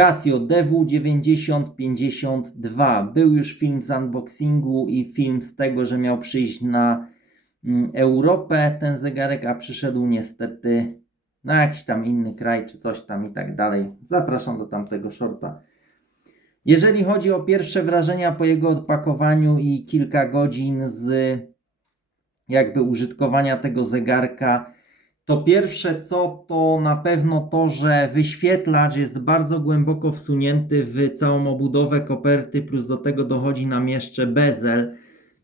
Casio DW9052. Był już film z unboxingu i film z tego, że miał przyjść na mm, Europę ten zegarek, a przyszedł niestety na jakiś tam inny kraj czy coś tam i tak dalej. Zapraszam do tamtego shorta. Jeżeli chodzi o pierwsze wrażenia po jego odpakowaniu i kilka godzin z jakby użytkowania tego zegarka, to pierwsze co to na pewno to, że wyświetlacz jest bardzo głęboko wsunięty w całą obudowę koperty, plus do tego dochodzi nam jeszcze bezel,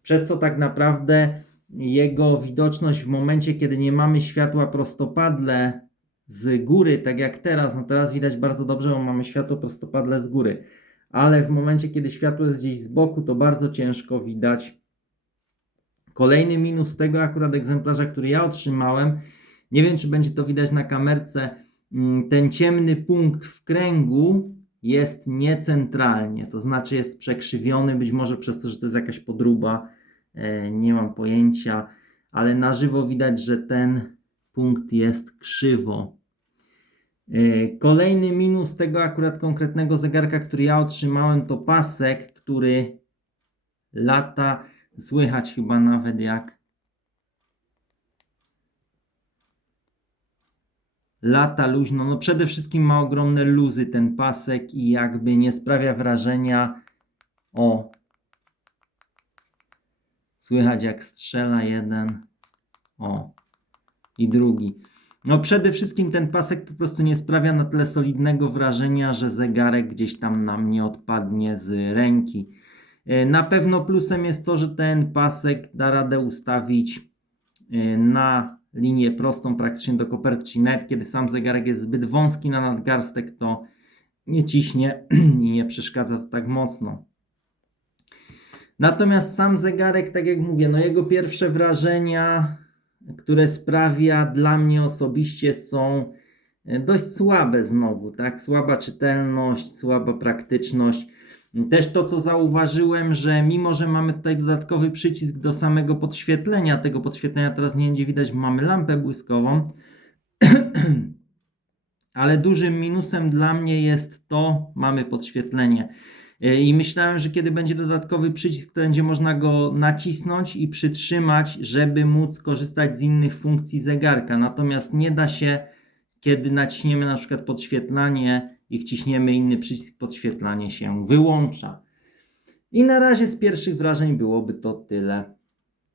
przez co tak naprawdę jego widoczność w momencie, kiedy nie mamy światła prostopadle z góry, tak jak teraz, no teraz widać bardzo dobrze, bo mamy światło prostopadle z góry, ale w momencie, kiedy światło jest gdzieś z boku, to bardzo ciężko widać. Kolejny minus tego akurat egzemplarza, który ja otrzymałem, nie wiem czy będzie to widać na kamerce, mm, ten ciemny punkt w kręgu jest niecentralnie, to znaczy jest przekrzywiony, być może przez to, że to jest jakaś podruba, e, nie mam pojęcia, ale na żywo widać, że ten punkt jest krzywo. E, Kolejny minus tego akurat konkretnego zegarka, który ja otrzymałem, to pasek, który lata. Słychać chyba nawet jak lata luźno. No przede wszystkim ma ogromne luzy ten pasek i jakby nie sprawia wrażenia. O, słychać jak strzela jeden. O, i drugi. No przede wszystkim ten pasek po prostu nie sprawia na tyle solidnego wrażenia, że zegarek gdzieś tam nam nie odpadnie z ręki. E, Na pewno plusem jest to, że ten pasek da radę ustawić e, na linię prostą praktycznie do koperty, czyli nawet kiedy sam zegarek jest zbyt wąski na nadgarstek, to nie ciśnie i nie przeszkadza to tak mocno. Natomiast sam zegarek, tak jak mówię, no jego pierwsze wrażenia, które sprawia dla mnie osobiście są e, dość słabe znowu, tak? Słaba czytelność, słaba praktyczność. Też to, co zauważyłem, że mimo, że mamy tutaj dodatkowy przycisk do samego podświetlenia, tego podświetlenia teraz nie będzie widać, mamy lampę błyskową, ale dużym minusem dla mnie jest to, mamy podświetlenie. Yy, I myślałem, że kiedy będzie dodatkowy przycisk, to będzie można go nacisnąć i przytrzymać, żeby móc korzystać z innych funkcji zegarka. Natomiast nie da się, kiedy naciśniemy na przykład podświetlanie i wciśniemy inny przycisk, podświetlanie się wyłącza. I na razie z pierwszych wrażeń byłoby to tyle.